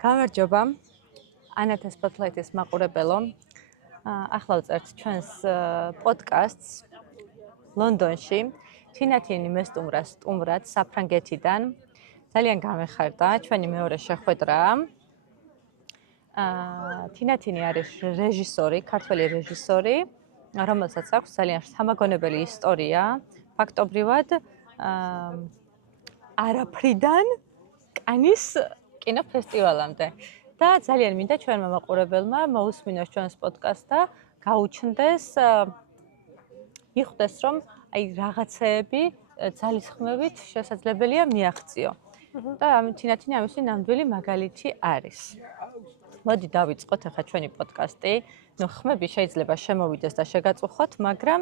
გამარჯობა. ანათა სპოტლაითის მაყურებელო. ახლა ვწერთ ჩვენს პოდკასტს ლონდონში. თინათინი მესტუმრა სტუმრად საფრანგეთიდან. ძალიან გამეხარდა ჩვენი მეორე შეხვედრა. თინათინი არის რეჟისორი, ქართველი რეჟისორი, რომელსაც აქვს ძალიან სამაგონებელი ისტორია. ფაქტობრივად არაფრიდან კანის კინოფესტივალამდე. და ძალიან მინდა ჩვენმა მაყურებელმა მოусმინოს ჩვენს პოდკასტს და გაუჩნდეს მიხვდეს რომ აი რაღაცეები ძალისხმევით შესაძლებელია მიაღწიო. და თინათინი ამისი ნამდვილი მაგალითი არის. მოდი დავიწყოთ ახლა ჩვენი პოდკასტი. ნუ ხმები შეიძლება შემოვიდეს და შეგაწუხოთ, მაგრამ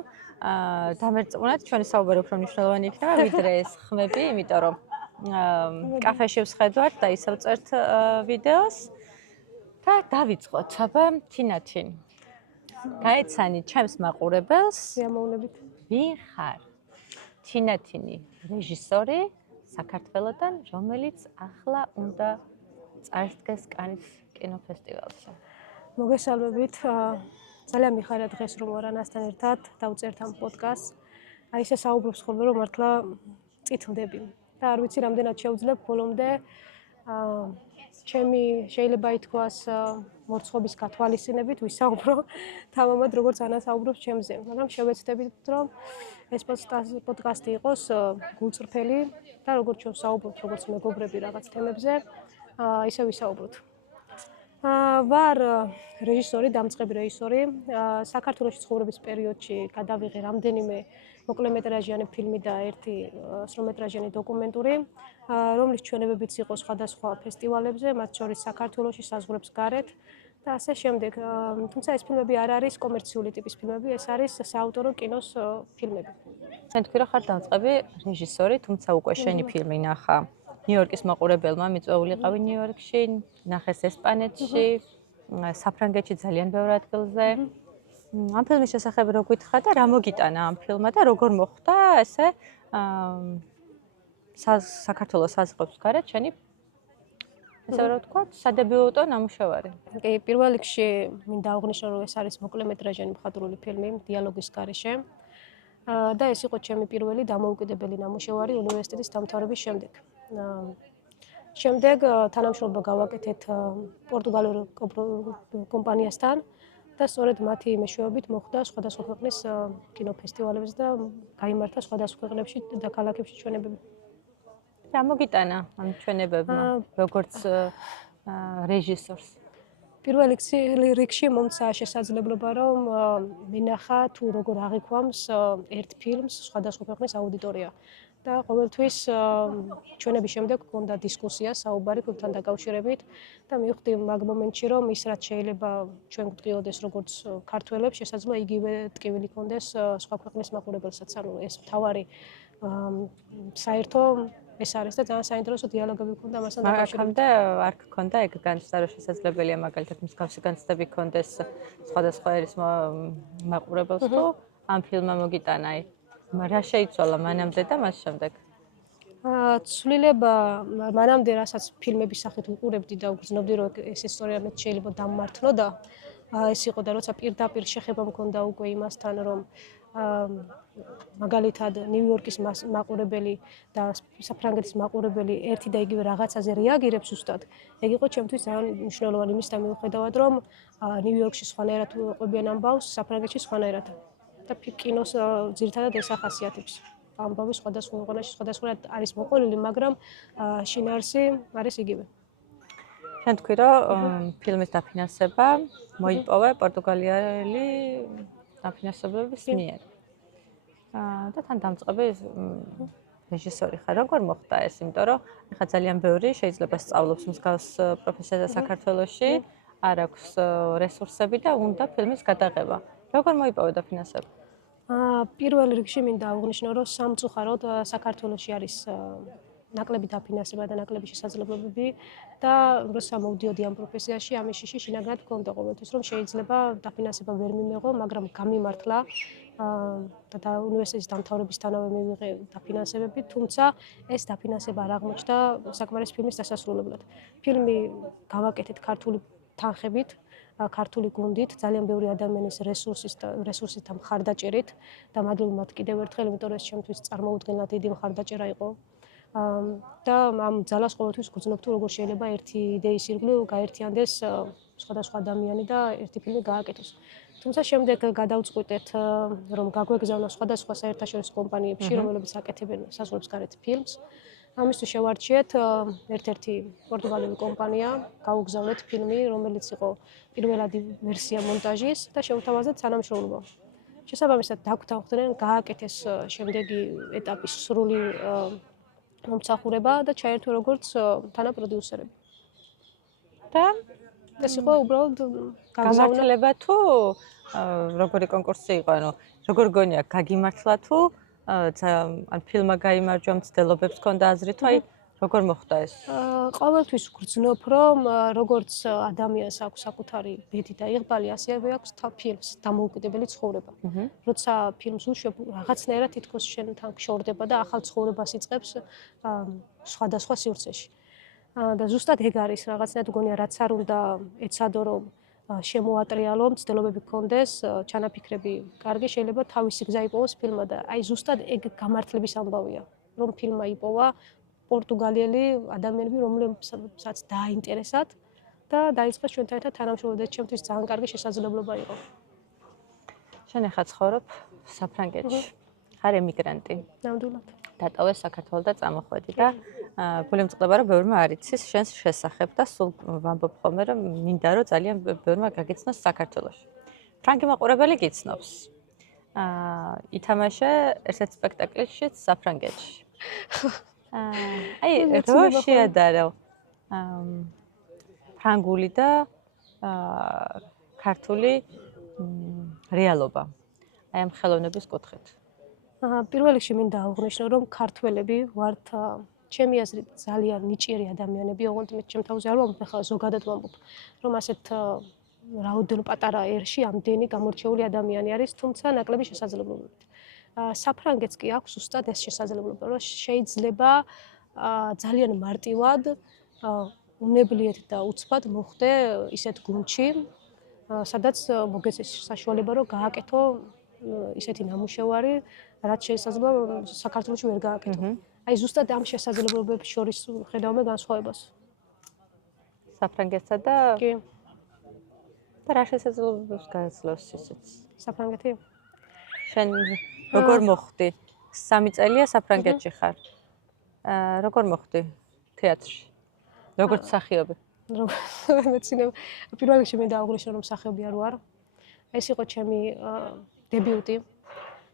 დამერწმუნეთ ჩვენი საუბარი უფრო მნიშვნელოვანი იქნება ვიდრე ეს ხმები, იმიტომ რომ კაფეში ვსხედვართ და ისევ წერთ ვიდეოს და დავიწყოთ. აბა თინათინ. გაეცანი ჩემს მაყურებელს სიამოვნებით. ვინ ხარ? თინათინი რეჟისორი საქართველოდან, რომელიც ახლა უნდა წარსდგეს კანის კინოფესტივალზე. მოგესალმებით. ძალიან მიხარია დღეს რომ ვარ ანასთან ერთად დავწერთ ამ პოდკასტს. აი ესე საუბრობს ხოლმე რომ მართლა წითლდები. და არ ვიცი რამდენად შევძლებ ბოლომდე ჩემი შეიძლება ითქვას მორცხობის გათვალისწინებით ვისაუბრო თამამად როგორც ანა საუბრობს ჩემზე. მაგრამ შევეცდებით რომ ეს პოდკასტი იყოს გულწრფელი და როგორც ჩვენ საუბრობთ როგორც მეგობრები რაღაც თემებზე, ისე ვისაუბროთ. ვარ რეჟისორი, დამწყები რეჟისორი. საქართველოში ცხოვრების პერიოდში გადავიღე რამდენიმე მოკლემეტრაჟიანი ფილმი და ერთი სრულმეტრაჟიანი დოკუმენტური, რომლის ჩვენებებიც იყო სხვადასხვა ფესტივალებზე, მათ შორის საქართველოში, საზღვრებს გარეთ და ასე შემდეგ. თუმცა ეს ფილმები არ არის კომერციული ტიპის ფილმები, ეს არის საავტორო კინოს ფილმები. შენ თქვი რომ ხარ დამწყები რეჟისორი, თუმცა უკვე შენი ფილმი ნახა ნიუ-იორკის მაყურებელმა, მიწვეულიყავი ნიუ-იორკში, ნახეს ესპანეთში, საფრანგეთში ძალიან ბევრ ადგილზე. ამ ფილმის შესახებ რო გითხრა და რა მოგიტანა ამ ფილმმა და როგორ მოხდა ესე საქართველოს საზღვრებს გარეთ შენი ესე რა ვთქვა, სადებიუტო ნამუშევარი. კი, პირველ რიგში მინდა აღვნიშნო რომ ეს არის მოკლემეტრაჟიანი მხატვრული ფილმი დიალოგის გარეშე. და ეს იყო ჩემი პირველი დამოუკიდებელი ნამუშევარი უნივერსიტეტის დამთავრების შემდეგ. შემდეგ თანამშრომლობა გავაკეთეთ პორტუგალურ კომპანიასთან და სწორედ მათი მეშვეობით მოხდა სხვადასხვა ქვეყნის კინოფესტივალებზე და გაიმართა სხვადასხვა ქვეყნებში და ქალაქებში ჩვენებები. რა მოგიტანა ამ ჩვენებებმა როგორც რეჟისორს? პირველ რიგში მომცა შესაძლებლობა რომ მინახა თუ როგორ აღიქვამს ერთ ფილმს სხვადასხვა ქვეყნის აუდიტორია. და ყოველთვის ჩვენების შემდეგ გქონდა დისკუსია, საუბარი ფილმთან დაკავშირებით და მივხვდი მაგ მომენტში რომ ის რაც შეიძლება ჩვენ გვტყიოდეს როგორც ქართველებს, შესაძლოა იგივე ტკივილი ქონდეს სხვა ქვეყნის მაყურებელსაც. ანუ ეს მთავარი საერთო ეს არის და ძალიან საინტერესო დიალოგები გქონდა მასთან დაკავშირებით. მაგამდე არ გქონდა ეგ განცდა რომ შესაძლებელია მაგალითად მსგავსი განცდები გქონდეს სხვადასხვა ერის მაყურებელს თუ ამ ფილმმა მოგიტანა აი რა შეიცვალა მანამდე და მას შემდეგ? ცვლილება მანამდე რასაც ფილმების სახით ვუყურებდი და ვგრძნობდი რომ ეს ისტორია მე შეიძლება დამმართნო და ეს იყო და როცა პირდაპირ შეხება მქონდა უკვე იმასთან რომ მაგალითად ნიუ-იორკის მაყურებელი და საფრანგეთის მაყურებელი ერთი და იგივე რაღაცაზე რეაგირებს უსტად. ეგ იყო ჩემთვის ძალიან მნიშვნელოვანი იმისთან მიუხედავად რომ ნიუ-იორკში სხვანაირად ყვებიან ამბავს, საფრანგეთში სხვანაირად. და კინოს ძირითადად ეს ახასიათებს. ამბავი სხვადასხვა ქვეყანაში სხვადასხვა არის მოყოლილი, მაგრამ შინაარსი არის იგივე. შენ თქვი რომ ფილმის დაფინანსება მოიპოვა პორტუგალიელი დაფინანსებების მიერ. და თან დამწყები რეჟისორი ხარ. როგორ მოხდა ეს? იმიტომ რომ ახლა ძალიან ბევრი შეიძლება სწავლობს მსგავს პროფესიაზე საქართველოში, არ აქვს რესურსები და უნდა ფილმის გადაღება. როგორ მოიპოვა დაფინანსება? პირველ რიგში მინდა აღვნიშნო რომ სამწუხაროდ საქართველოში არის ნაკლები დაფინანსება და ნაკლები შესაძლებლობები და როცა მოვდიოდი ამ პროფესიაში ამის შიში შინაგრად მქონდა ყოველთვის რომ შეიძლება დაფინანსება ვერ მიმეღო, მაგრამ გამიმართლა და უნივერსიტეტის დამთავრებისთანავე მივიღე დაფინანსებები, თუმცა ეს დაფინანსება არ აღმოჩნდა საკმარისი ფილმის დასასრულებლად. ფილმი გავაკეთეთ ქართული თანხებით, ქართული გუნდით, ძალიან ბევრი ადამიანის რესურსით და მხარდაჭერით და მადლობა მათ კიდევ ერთხელ, იმიტომ რომ ეს ჩემთვის წარმოუდგენლად დიდი მხარდაჭერა იყო. და ამ ძალას ყოველთვის გძნობ თუ როგორ შეიძლება ერთი იდეის ირგვლივ გაერთიანდეს სხვადასხვა ადამიანი და ერთი ფილმი გააკეთოს. თუმცა შემდეგ გადავწყვიტეთ, რომ გაგვეგზავნა სხვადასხვა საერთაშორისო კომპანიებში, რომლებიც აკეთებენ საზღვრებს გარეთ ფილმს. ამისთვის შევარჩიეთ ერთ-ერთი პორტუგალიური კომპანია, გავუგზავნეთ ფილმი, რომელიც იყო პირველადი ვერსია მონტაჟის და შევთავაზეთ თანამშრომლობა. შესაბამისად, დაგვთანხმდნენ გააკეთეს შემდეგი ეტაპის სრული მომსახურება და ჩაერთო როგორც თანაპროდიუსერები. და ეს იყო უბრალოდ გამართლება თუ როგორი კონკურსი იყო, ანუ როგორ გონია გაგიმართლა თუ ან ფილმმა გაიმარჯვა, მცდელობებს ჰქონდა აზრი თუ აი როგორ მოხდა ეს? ყოველთვის გრძნობ, რომ როგორც ადამიანს აქვს საკუთარი ბედი და იღბალი, ასევე აქვს ფილმს დამოუკიდებელი ცხოვრება. როცა ფილმს უშვებ, რაღაცნაირად თითქოს შენთან გშორდება და ახალ ცხოვრებას იწყებს სხვადასხვა სივრცეში. და ზუსტად ეგ არის, რაღაცნაირად გონია, რაც არ უნდა ეცადო, რომ შემოატრიალო, მცდელობები გქონდეს, ჩანაფიქრები კარგი, შეიძლება თავისი გზა იპოვოს ფილმმა და აი ზუსტად ეგ გამართლების ამბავია, რომ ფილმმა იპოვა პორტუგალიელი ადამიანები, რომლებსაც დააინტერესათ და დაიწყეს ჩვენთან ერთად თანამშრომლობა და ჩემთვის ძალიან კარგი შესაძლებლობა იყო. შენ ახლა ცხოვრობ საფრანგეთში. ხარ ემიგრანტი. ნამდვილად. დატოვე საქართველოს და წამოხვედი და გული მწყდება რომ ბევრმა არ იცის შენს შესახებ და სულ ვამბობ ხოლმე რომ მინდა რომ ძალიან ბევრმა გაგიცნოს საქართველოში. ფრანგი მაყურებელი გიცნობს. ითამაშე ერთ-ერთ სპექტაკლშიც საფრანგეთში. აი რო შეადარო ფრანგული და ქართული რეალობა. აი ამ ხელოვნების კუთხით. პირველ რიგში მინდა აღვნიშნო, რომ ქართველები ვართ ჩემი აზრით ძალიან ნიჭიერი ადამიანები, ოღონდ მე ჩემ თავზე არ ვამბობ, ახლა ზოგადად ვამბობ, რომ ასეთ რაოდენ პატარა ერში ამდენი გამორჩეული ადამიანი არის, თუმცა ნაკლები შესაძლებლობებით. საფრანგეთს კი აქვს ზუსტად ეს შესაძლებლობა, რომ შეიძლება ძალიან მარტივად, უნებლიეთ და უცბად მოხვდე ისეთ გუნდში, სადაც მოგეცეს საშუალება, რომ გააკეთო ისეთი ნამუშევარი, რაც შესაძლოა საქართველოში ვერ გააკეთო. აი ზუსტად ამ შესაძლებლობებს შორის ხედავ მე განსხვავებას. საფრანგეთსა და კი. და რა შესაძლებლობებს გააძლევს ისიც? საფრანგეთი? შენ როგორ მოხვდი? 3 წელია საფრანგეთში ხარ. როგორ მოხვდი თეატრში? როგორც მსახიობი? მეცინებ პირველ რიგში მინდა აღვნიშნო, რომ მსახიობი არ ვარ. ეს იყო ჩემი დებიუტი.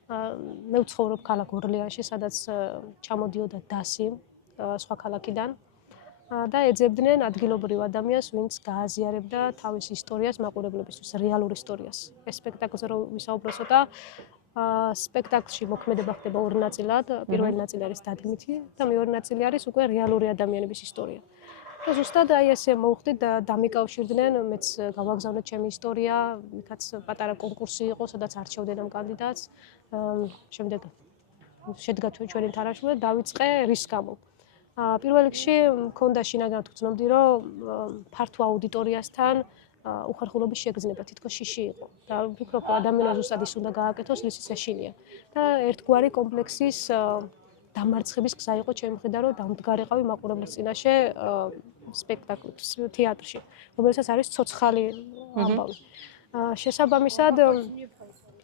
მე ვცხოვრობ ქალაქ ორლეანში, სადაც ჩამოდიოდა დასი სხვა ქალაქიდან და ეძებდნენ ადგილობრივ ადამიანს, ვინც გააზიარებდა თავის ისტორიას მაყურებლებისთვის, რეალურ ისტორიას. ეს სპექტაკლზე რომ ვისაუბრო ცოტა, სპექტაკლში მოქმედება ხდება ორი ნაწილად. პირველი ნაწილი არის დადგმითი და მეორე ნაწილი არის უკვე რეალური ადამიანების ისტორია. და ზუსტად აი ესე მოვხდი და დამიკავშირდნენ, მეც გავაგზავნეთ ჩემი ისტორია, იქაც პატარა კონკურსი იყო, სადაც არჩევდნენ ამ კანდიდატს. შემდეგ შედგა ჩვენი თანაშრომლობა და დავიწყე რის გამო. პირველ რიგში მქონდა შინაგანად გრძნობდი, რომ ფართო აუდიტორიასთან უხერხულობის შეგრძნება თითქოს შიში იყო და ვფიქრობ, ადამიანს ზუსტად ის უნდა გააკეთოს, რისიც ეშინია. და ერთგვარი კომპლექსის დამარცხების გზა იყო ჩემი მხრიდან, რომ დამდგარიყავი მაყურებლის წინაშე სპექტაკლში, თეატრში, რომელსაც არის ცოცხალი ამბავი. შესაბამისად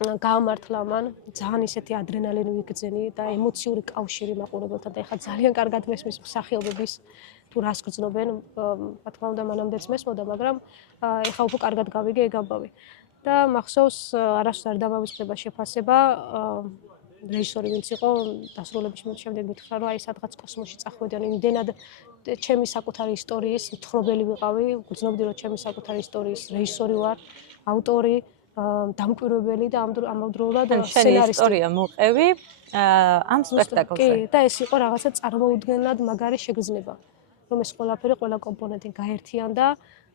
გაამართლა მან ძალიან ისეთი ადრენალინი ვიგრძენი და ემოციური კავშირი მაყურებელთან და ეხლა ძალიან კარგად მესმის მსახიობების თუ რას გრძნობენ, რა თქმა უნდა მანამდეც მესმოდა, მაგრამ ეხლა უფრო კარგად გავიგე ეგ ამბავი. და მახსოვს არასდროს არ დამავიწყდება შეფასება რეჟისორი ვინც იყო დასრულების შემდეგ მითხრა რომ აი სადღაც კოსმოსში წახვედი, ანუ იმდენად ჩემი საკუთარი ისტორიის მთხრობელი ვიყავი, გრძნობდი რომ ჩემი საკუთარი ისტორიის რეჟისორი ვარ, ავტორი, დამკვირვებელი და ამავდროულად სცენარისტი. ისტორია მოყევი ამ სპექტაკლზე. კი, და ეს იყო რაღაცა წარმოუდგენლად მაგარი შეგრძნება, რომ ეს ყველაფერი ყველა კომპონენტი გაერთიანდა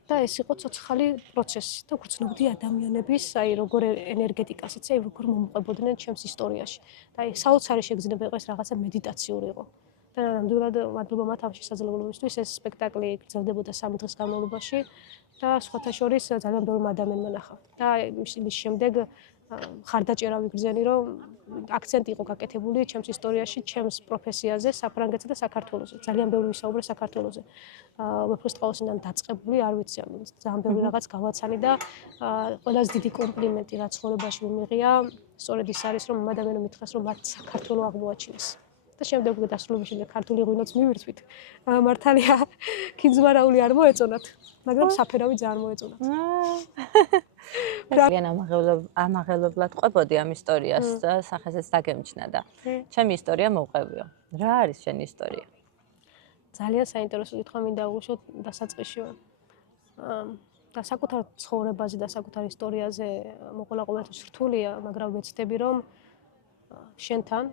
და ეს იყო ცოცხალი პროცესი და გრძნობდი ადამიანების, აი როგორ ენერგეტიკას, იცი, როგორ მომყვებოდნენ ჩემს ისტორიაში. და აი საოცარი შეგრძნება იყო ეს რაღაცა მედიტაციური იყო. და ნამდვილად მადლობა მათ ამ შესაძლებლობისთვის ეს სპექტაკლი გრძელდებოდა 3 დღის განმავლობაში და სხვათა შორის ძალიან ბევრი ადამიანმა ნახა. და მის შემდეგ ხარდაჭერა ვიგრძენი, რომ აქცენტი იყო გაკეთებული ჩემს ისტორიაში, ჩემს პროფესიაზე, საფრანგეთსა და საქართველოზე. ძალიან ბევრი ვისაუბრე საქართველოზე. ვეფხისტყაოსნიდან დაწყებული, არ ვიცი, ძალიან ბევრი რაღაც გავაცანი და ყველაზე დიდი კომპლიმენტი რაც ცხოვრებაში მიმიღია, სწორედ ის არის, რომ ადამიანმა მითხრას, რომ მათ საქართველო აღმოაჩინეს. და შემდეგ უკვე დასრულების შემდეგ ქართული ღვინოც მივირთვით. მართალია, ქინძმარაული არ მოეწონათ, მაგრამ საფერავი ძალიან მოეწონათ. ძალიან ამაღელებლად ყვებოდი ამ ისტორიას და სახეზეც დაგემჩნა და ჩემი ისტორია მოვყვებიო. რა არის შენი ისტორია? ძალიან საინტერესო კითხვა მინდა უღუშოთ დასაწყისში. და საკუთარ ცხოვრებაზე და საკუთარ ისტორიაზე მოყოლა ყოველთვის რთულია, მაგრამ ვეცდები რომ შენთან,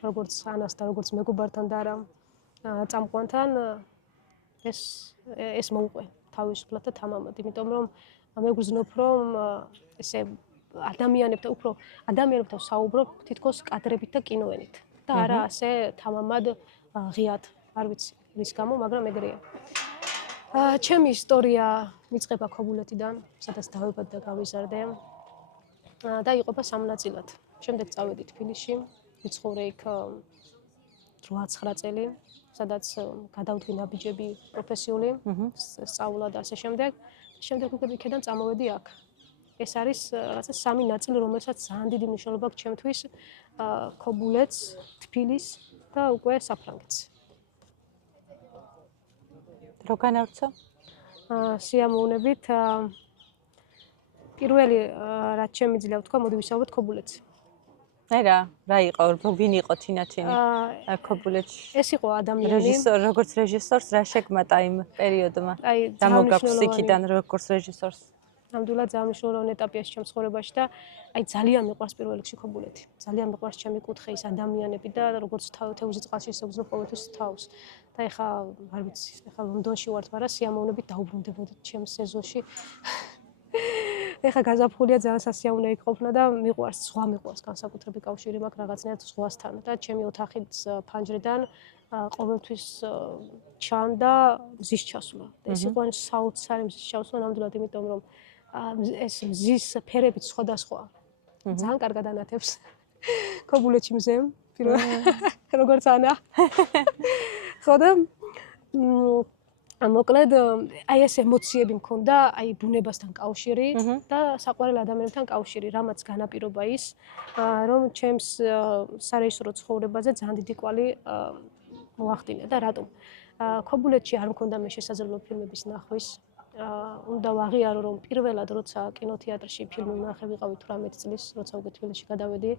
როგორც ანას და როგორც მეგობართან და არა წამყვანთან ეს მოუყვე თავისუფლად და თამამად, იმიტომ რომ მე გვზნობ რომ ესე ადამიანებთან საუბრობ თითქოს კადრებით და კინოენით და არა ასე თამამად ღიად, არ ვიცი რის გამო, მაგრამ ეგრეა. ჩემი ისტორია მიწყება ქობულეთიდან, სადაც დავიბადე და გავიზარდე და იყოფა 3 ნაწილად. შემდეგ წავედი თბილისში, ვიცხოვრე იქ 8-9 წელი, სადაც გადავდგი ნაბიჯები პროფესიული სწავლა და ასე შემდეგ. შემდეგ უკვე იქიდან წამოვედი აქ. ეს არის რაღაცა 3 ნაწილი, რომელსაც ძალიან დიდი მნიშვნელობა აქვს ჩემთვის, ქობულეთს, თბილისს და უკვე საფრანგეთს. რო განავრცო? სიამოვნებით პირველი რაც შემიძლია ვთქვა, მოდი ვისაუბროთ ქობულეთზე. აი რა იყო, ვინ იყო თინაჩინი ქობულეთში? ეს იყო ადამიანი. როგორც რეჟისორს რა შეგმატა იმ პერიოდმა? აი, რა მოგაქვს იქიდან როგორც რეჟისორს? ნამდვილად ძალიან მნიშვნელოვანი ეტაპია ჩემს ცხოვრებაში და აი ძალიან მიყვარს პირველ რიგში ქობულეთი. ძალიან მიყვარს ჩემი კუთხე ის ადამიანები და როგორც თევზი წყალში ისევ ყოველთვის თავს. და ეხა არ ვიცი, ეხა ლონდონში ვართ, მაგრამ სიამოვნებით დაუბრუნდებოდი ჩემს სეზონში. ეხა გაზაფხულია ძალიან სასიამოვნო იქ ყოფნა და მიყვარს, ზღვა მიყვარს, განსაკუთრებით კავშირი მაქვს რაღაცნაირად ზღვასთან და ჩემი ოთახის ფანჯრიდან ყოველთვის ჩანდა მზის ჩასვლა. ეს იყო საოცარი მზის ჩასვლა, ნამდვილად, იმიტომ რომ ეს მზის ფერებიც სხვადასხვა. ძალიან კარგად ანათებს. ქობულეთში მზე, როგორც ანა. ხო და მოკლედ აი ეს ემოციები მქონდა, აი ბუნებასთან კავშირი და საყვარელ ადამიანებთან კავშირი, რამაც განაპირობა ის, რომ ჩემს სარეჟისორო ცხოვრებაზე ძალიან დიდი კვალი მოახდინა და რატომ? ქობულეთში არ მქონდა მე შესაძლებლობა ფილმების ნახვის. უნდა ვაღიარო, რომ პირველად როცა კინოთეატრში ფილმი ვნახე, ვიყავი 18 წლის, როცა უკვე თბილისში გადავედი.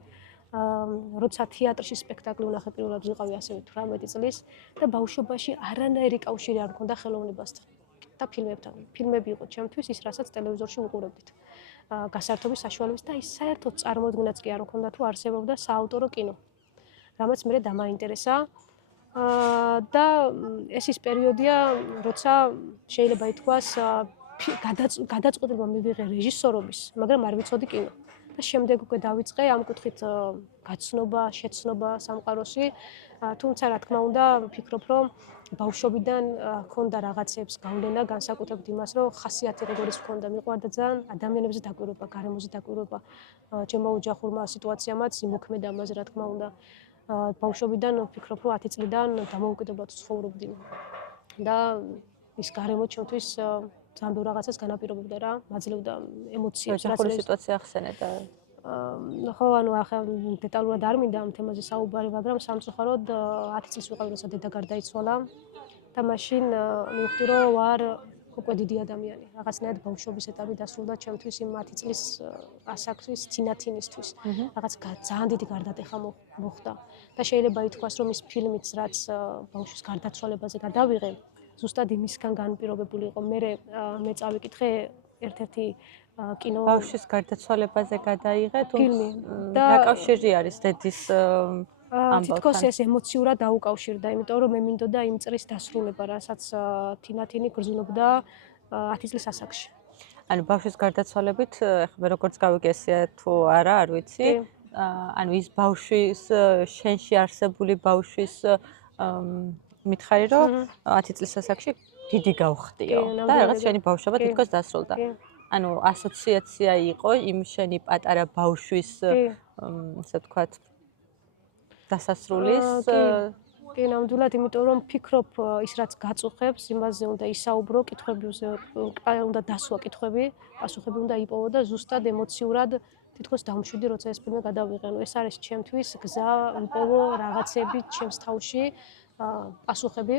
როცა თეატრში სპექტაკლი ვნახე, პირველად ვიყავი ასევე 18 წლის და ბავშვობაში არანაირი კავშირი არ მქონდა ხელოვნებასთან და ფილმებთან. ფილმები იყო ჩემთვის ის, რასაც ტელევიზორში ვუყურებდით. გასართობის საშუალებას და ის საერთოდ წარმოდგენაც კი არ მქონდა თუ არსებობდა საავტორო კინო. რამაც მე დამაინტერესა. და ეს ის პერიოდია, როცა შეიძლება ითქვას, გადაწყვეტილება მივიღე რეჟისორობის, მაგრამ არ ვიცოდი კინო. და შემდეგ უკვე დავიწყე ამ კუთხით გაცნობა, შეცნობა სამყაროში. თუმცა რა თქმა უნდა, ვფიქრობ, რომ ბავშვობიდან ჰქონდა რაღაცებს გავლენა, განსაკუთრებით იმას, რომ ხასიათი როგორიც ჰქონდა, მიყვარდა ძალიან ადამიანებზე დაკვირვება, გარემოზე დაკვირვება. ჩემო ოჯახურმა სიტუაციამაც იმოქმედა ამაზე, რა თქმა უნდა. ბავშვობიდან ვფიქრობ, რომ 10 წლიდან დამოუკიდებლად ცხოვრობდი. და ის გარემო ჩემთვის ძალიან ბევრ რაღაცას განაპირობებდა რა, მაძლევდა ემოციებს, ოჯახური სიტუაცია ახსენე და ხო, ანუ ახლა დეტალურად არ მინდა ამ თემაზე საუბარი, მაგრამ სამწუხაროდ 10 წლის ვიყავი, როცა დედა გარდაიცვალა და მაშინ მივხვდი, რომ ვარ უკვე დიდი ადამიანი. რაღაცნაირად ბავშვობის ეტაპი დასრულდა ჩემთვის იმ 10 წლის ასაკთვის, თინათინისთვის. რაღაც ძალიან დიდი გარდატეხა მოხდა. და შეიძლება ითქვას, რომ ის ფილმიც, რაც ბავშვის გარდაცვალებაზე გადავიღე, ზუსტად იმისგან განპირობებული იყო. მე წავიკითხე ერთ-ერთი კინო ბავშვის გარდაცვალებაზე გადაიღე, ფილმი და რა კავშირი არის დედის ამბავთან? თითქოს ეს ემოციურად დაუკავშირდა, იმიტომ რომ მე მინდოდა იმ წრის დასრულება, რასაც თინათინი გრძნობდა 10 წლის ასაკში. ანუ ბავშვის გარდაცვალებით მე როგორც გავიგესია თუ არა, არ ვიცი. ანუ ის ბავშვის შენში არსებული ბავშვის მითხარი რომ 10 წლის ასაკში დიდი გავხდიო და რაღაც შენი ბავშვობა თითქოს დასრულდა. ანუ ასოციაცია იყო იმ შენი პატარა ბავშვის ასე ვთქვათ დასასრულის კი, ნამდვილად, იმიტომ რომ ფიქრობ ის რაც გაწუხებს, იმაზე უნდა ისაუბრო, კითხვებზე უნდა დასვა კითხვები, პასუხები უნდა იპოვო და ზუსტად ემოციურად თითქოს დამშვიდი, როცა ეს ფილმი გადავიღე. ეს არის ჩემთვის გზა ვიპოვო რაღაცები ჩემს თავში, პასუხები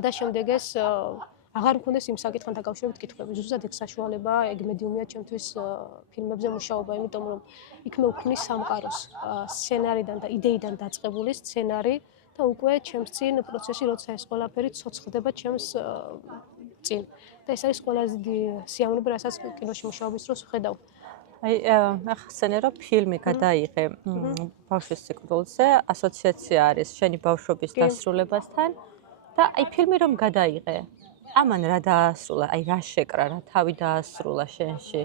და შემდეგ ეს აღარ მქონდეს იმ საკითხთან დაკავშირებით კითხვები. ზუსტად ეგ საშუალებაა, ეგ მედიუმია ჩემთვის ფილმებზე მუშაობა, იმიტომ რომ იქ მე ვქმნის სამყაროს, სცენარიდან და იდეიდან დაწყებული სცენარი და უკვე ჩემს წინ პროცესი, როცა ეს ყველაფერი ცოცხლდება ჩემს წინ. და ეს არის ყველაზე დიდი სიამოვნება, რასაც კინოში მუშაობის დროს ვხედავ. აი, ახსენე რომ ფილმი გადაიღე ბავშვის სიკვდილზე, ასოციაცია არის შენი ბავშვობის დასრულებასთან და აი ფილმი რომ გადაიღე, ამან რა დაასრულა, აი რა შეკრა, რა თავი დაასრულა შენში?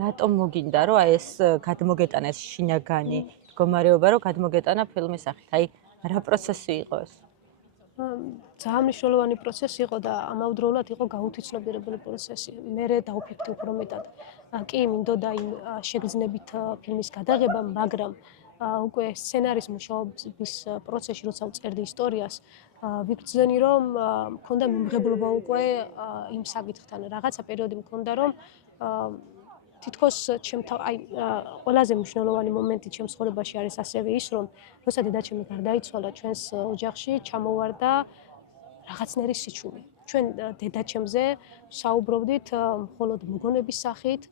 რატომ მოგინდა რომ აი ეს გადმოგეტანა ეს შინაგანი მდგომარეობა რომ გადმოგეტანა ფილმის სახით? აი რა პროცესი იყო ეს? ძალიან მნიშვნელოვანი პროცესი იყო და ამავდროულად იყო გაუთვითცნობიერებელი პროცესი. მე დავფიქრდი უფრო მეტად. კი, მინდოდა იმ შეგრძნებით ფილმის გადაღება, მაგრამ უკვე სცენარის მუშაობის პროცესში, როცა ვწერდი ისტორიას, ვიგრძნი რომ მქონდა მიმღებლობა უკვე იმ საკითხთან. რაღაცა პერიოდი მქონდა რომ თითქოს ყველაზე მნიშვნელოვანი მომენტი ჩემს ცხოვრებაში არის ასევე ის, რომ როცა დედაჩემი გარდაიცვალა ჩვენს ოჯახში, ჩამოვარდა რაღაცნაირი სიჩუმე. ჩვენ დედაჩემზე საუბრობდით მხოლოდ მოგონების სახით,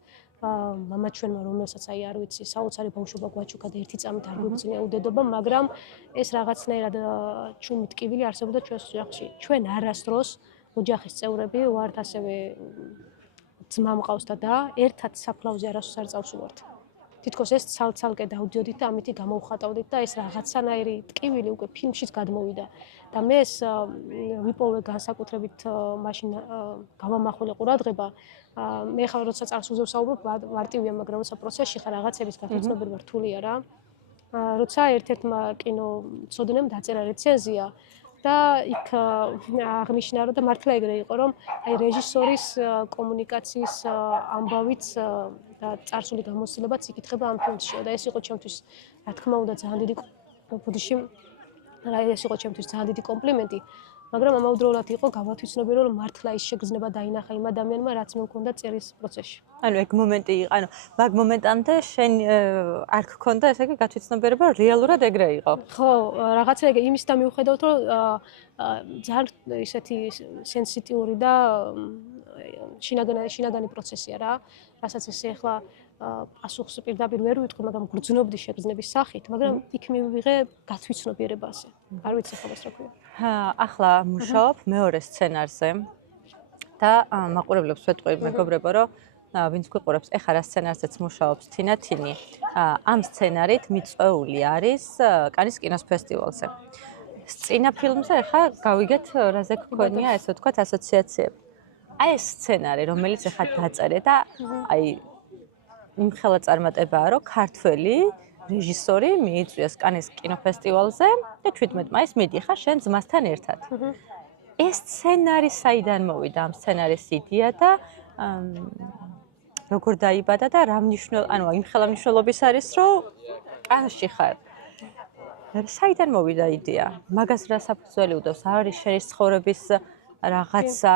მამა ჩვენმა რომელსაც არ ვიცი, საოცარი ბავშვობა გვაჩუქა და ერთი წამით არ გვიგზნია უდედობა, მაგრამ ეს რაღაცნაირად ჩუმი ტკივილი არსებობდა ჩვენს ოჯახში. ჩვენ არასდროს ოჯახის წევრები ვართ ასევე ძმა მყავს და და ერთად საფლავზე არასდროს არ წავსულვართ. თითქოს ეს ცალ-ცალკე დავდიოდით და ამითი გამოვხატავდით და ეს რაღაცანაირი ტკივილი უკვე ფილმშიც გადმოვიდა. და მე ეს ვიპოვე განსაკუთრებით მაშინ გავამახვილე ყურადღება. მე ხარ როცა წარსულზე ვსაუბრობ, მარტივია, მაგრამ როცა პროცესში ხარ რაღაცების გათვითცნობიერება რთულია რა. როცა ერთ-ერთმა კინომცოდნემ დაწერა რეცენზია და იქ აღნიშნა რომ და მართლა ეგრე იყო რომ აი რეჟისორის კომუნიკაციის ამბავიც და წარსული გამოცდილებაც იკითხება ამ ფილმში და ეს იყო ჩემთვის რა თქმა უნდა ძალიან დიდი კომპლიმენტი, მაგრამ ამავდროულად იყო გავათვითცნობიერო რომ მართლა ის შეგრძნება დაინახა იმ ადამიანმა, რაც მე მქონდა წერის პროცესში. ანუ ეგ მომენტი იყო, ანუ მაგ მომენტამდე შენ არ გქონდა ესე იგი გათვითცნობიერება რეალურად ეგრე იყო. ხო, რაღაცა ეგ იმისთან მივხვდეთ რომ ძალიან ისეთი სენსიტიური და შინაგანი პროცესია რა, რასაც ესე ახლა პასუხს პირდაპირ ვერ ვიტყვი, მაგრამ გრძნობდი შეგრძნების სახით, მაგრამ იქ მივიღე გათვითცნობიერებაზე. არ ვიცი ხალხს რა ქვია. ახლა მუშაობ მეორე სცენარზე და მაყურებლებს ვეთქვი მეგობრებო, რომ ვინც გვიყურებს, ეხლა რა სცენარზეც მუშაობს თინათინი, ამ სცენარით მიწვეული არის კანის კინოს ფესტივალზე. წინა ფილმზე ეხლა გავიგეთ რაზე გქონია ესე ვთქვათ ასოციაციები. აი ეს სცენარი, რომელიც ეხლა დაწერე და აი იმხელა წარმატებაა, რომ ქართველი რეჟისორი მიიწვიეს კანის კინოფესტივალზე და 17 მაისს მიდიხარ შენ ძმასთან ერთად. ეს სცენარი საიდან მოვიდა, ამ სცენარის იდეა და როგორ დაიბადა და რა ანუ იმხელა მნიშვნელობის არის, რომ კანში ხარ. საიდან მოვიდა იდეა? მაგას რა საფუძველი უდევს? არის შენი ცხოვრების რაღაცა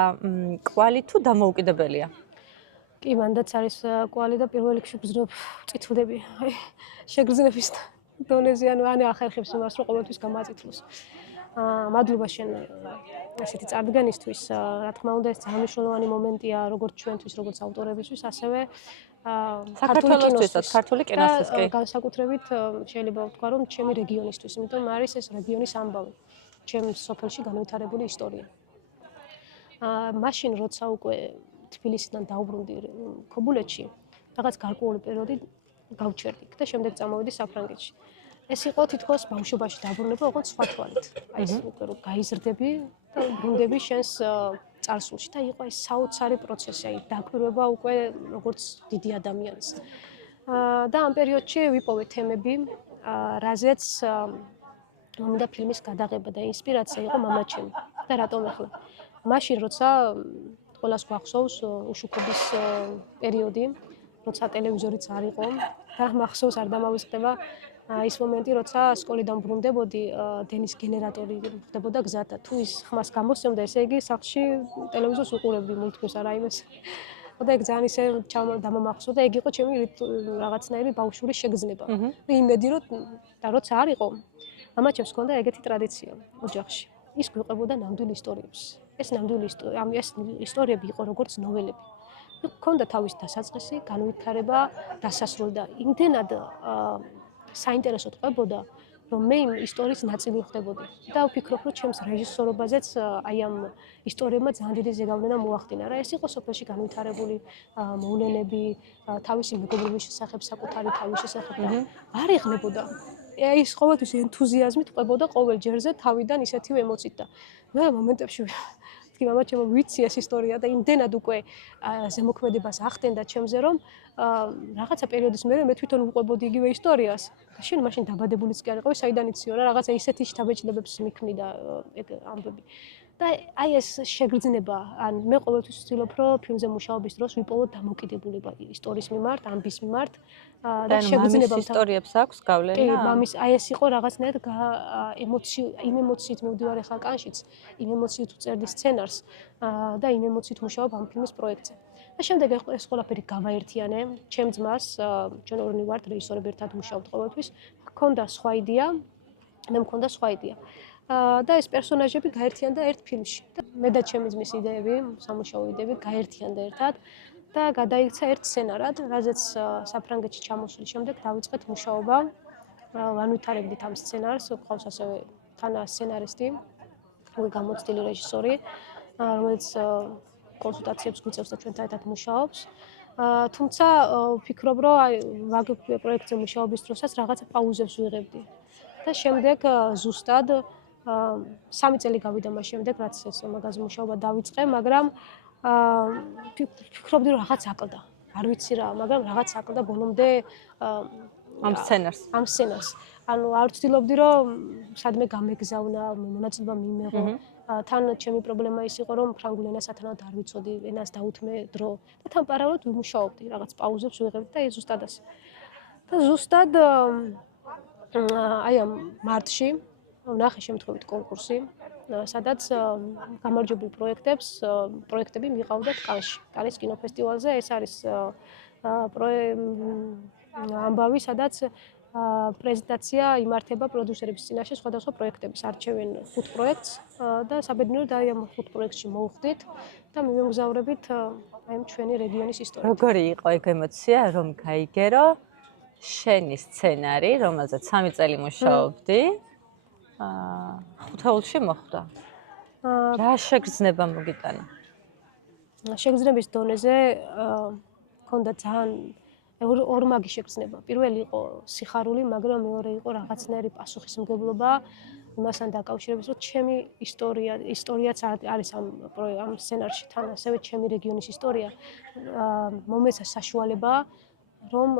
კვალი თუ დამოუკიდებელია? კი, მანდაც არის კვალი და პირველ რიგში ვგრძნობ წითლები. აი, შეგრძნების დონეზე, ანუ ახერხებს იმას, რომ ყოველთვის გამაწითლოს. მადლობა შენ ესეთი წარდგენისთვის. რა თქმა უნდა, ეს ძალიან მნიშვნელოვანი მომენტია როგორც ჩვენთვის, როგორც ავტორებისთვის, ასევე საქართველოსთვისაც, ქართული კინოსთვის კი. განსაკუთრებით შეიძლება ვთქვა, რომ ჩემი რეგიონისთვის, იმიტომ არის ეს რეგიონის ამბავი, ჩემს სოფელში განვითარებული ისტორია. მაშინ როცა უკვე თბილისიდან დავბრუნდი ქობულეთში, რაღაც გარკვეული პერიოდი გავჩერდი და შემდეგ წამოვედი საფრანგეთში. ეს იყო თითქოს ბავშვობაში დაბრუნება, ოღონდ სხვა თვალით. აი ეს რომ გაიზრდები და ბრუნდები შენს წარსულში და იყო ეს საოცარი პროცესი, აი დაკვირვება უკვე როგორც დიდი ადამიანის. და ამ პერიოდში ვიპოვე თემები, რაზეც მინდა ფილმის გადაღება და ინსპირაცია იყო მამაჩემი. და რატომ ახლა? მაშინ როცა ყველას გვახსოვს უშუქობის პერიოდი, როცა ტელევიზორიც არ იყო და მახსოვს არ დამავიწყდება ის მომენტი, როცა სკოლიდან ბრუნდებოდი, დენის გენერატორი ხდებოდა გზად და თუ ის ხმას გამოსცემდა, ესე იგი სახლში ტელევიზორს უყურებდი მულტფილმს არა იმას. და ეგ ძალიან ისე დამამახსოვრდა და ეგ იყო ჩემი რაღაცნაირი ბავშვური შეგრძნება. იმედი რომ და როცა არ იყო, მამაჩემს ჰქონდა ეგეთი ტრადიცია ოჯახში. ის გვიყვებოდა ნამდვილ ისტორიებს. ეს ნამდვილი ისტორიები იყო როგორც ნოველები. ჰქონდა თავის დასაწყისი, განვითარება, დასასრული და იმდენად საინტერესოდ ყვებოდა, რომ მე იმ ისტორიის ნაწილი ვხდებოდი. და ვფიქრობ, რომ ჩემს რეჟისორობაზეც აი ამ ისტორიებმა ძალიან დიდი ზეგავლენა მოახდინა რა. ეს იყო სოფელში განვითარებული მოვლენები, თავისი მეგობრობის შესახებ, საკუთარი თავის შესახებ და არ იღლებოდა. ის ყოველთვის ენთუზიაზმით ყვებოდა ყოველ ჯერზე თავიდან ისეთივე ემოციით და მე მომენტებში ვთქვი მამაჩემო ვიცი ეს ისტორია და იმდენად უკვე ზემოქმედებას ახდენდა ჩემზე რომ რაღაცა პერიოდის მერე მე თვითონ ვუყვებოდი იგივე ისტორიას და შენ მაშინ დაბადებულიც კი არ იყავი საიდან იციო რა რაღაცა ისეთი შთაბეჭდილებებს მიქმნიდა ეგ ამბები და აი ეს შეგრძნება ან მე ყოველთვის ვცდილობ რომ φιλმზე მუშაობის დროს ვიპოვო დამოკიდებულება ისტორიის მიმართ ამბის მიმართ და შეგრძნება ისტორიებს აქვს გავლენა კი მამის აი ეს იყო რაღაცნაირად იმ ემოციით მოვდივარ ახლა კანშიც იმ ემოციით ვწერდი სცენარს და იმ ემოციით მუშაობ ამ ფილმის პროექტზე და შემდეგ ეს ყველაფერი გავაერთიანე ჩემ ძმას ჩვენ ორნი ვართ რეჟისორები ერთად მუშაობთ ყოველთვის მქონდა სხვა იდეა მე მქონდა სხვა იდეა და ეს პერსონაჟები გაერთიანდა ერთ ფილმში და მე და ჩემი ძმის იდეები სამუშაო იდეები გაერთიანდა ერთად და გადაიქცა ერთ სცენარად, რაზეც საფრანგეთში ჩამოსვლის შემდეგ დავიწყეთ მუშაობა. ვანვითარებდით ამ სცენარს, გვყავს ასევე თანა სცენარისტი, გამოცდილი რეჟისორი, რომელიც კონსულტაციებს გვიწევს და ჩვენთან ერთად მუშაობს. თუმცა ვფიქრობ, რომ აი მაგ პროექტზე მუშაობის დროსაც რაღაცა პაუზებს ვიღებდი. და შემდეგ ზუსტად 3 წელი გავიდა მას შემდეგ, რაც ეს მაგაზე მუშაობა დავიწყე, მაგრამ ვფიქრობდი რომ რაღაც აკლდა. არ ვიცი რა, მაგრამ რაღაც აკლდა ბოლომდე ამ სცენარს. ანუ არ ვცდილობდი რომ სადმე გამეგზავნა, მონაწილეობა მიიღო. თან ჩემი პრობლემა ის იყო რომ ფრანგულ ენას სათანადოდ არ ვიცოდი, ენას დაუთმე დრო და თან პარალელურად ვიმუშაობდი, რაღაც პაუზებს ვიღებდი და ეს ზუსტად ასე. და ზუსტად აი ამ მარტში ვნახე შემთხვევით კონკურსი სადაც გამარჯვებულ პროექტები მიყავდათ კანში, კანის კინოფესტივალზე. ეს არის ამბავი, სადაც პრეზენტაცია იმართება პროდიუსერების წინაშე სხვადასხვა პროექტების. არჩევენ 5 პროექტს და საბედნიეროდ აი ამ 5 პროექტში მოვხდით და მივემგზავრებით აი ამ ჩვენი რეგიონის ისტორიით. როგორი იყო ეგ ემოცია, რომ გაიგერო შენი სცენარი, რომელზეც 3 წელი მუშაობდი? ხუთეულში მოხვდა. რა შეგრძნება მოგიტანა? შეგრძნების დონეზე მქონდა ძალიან ორმაგი შეგრძნება. პირველი იყო სიხარული, მაგრამ მეორე იყო რაღაცნაირი პასუხისმგებლობა იმასთან დაკავშირებით, რომ ჩემი ისტორიაც არის ამ სცენარში, თან ასევე ჩემი რეგიონის ისტორია. მომეცა საშუალება, რომ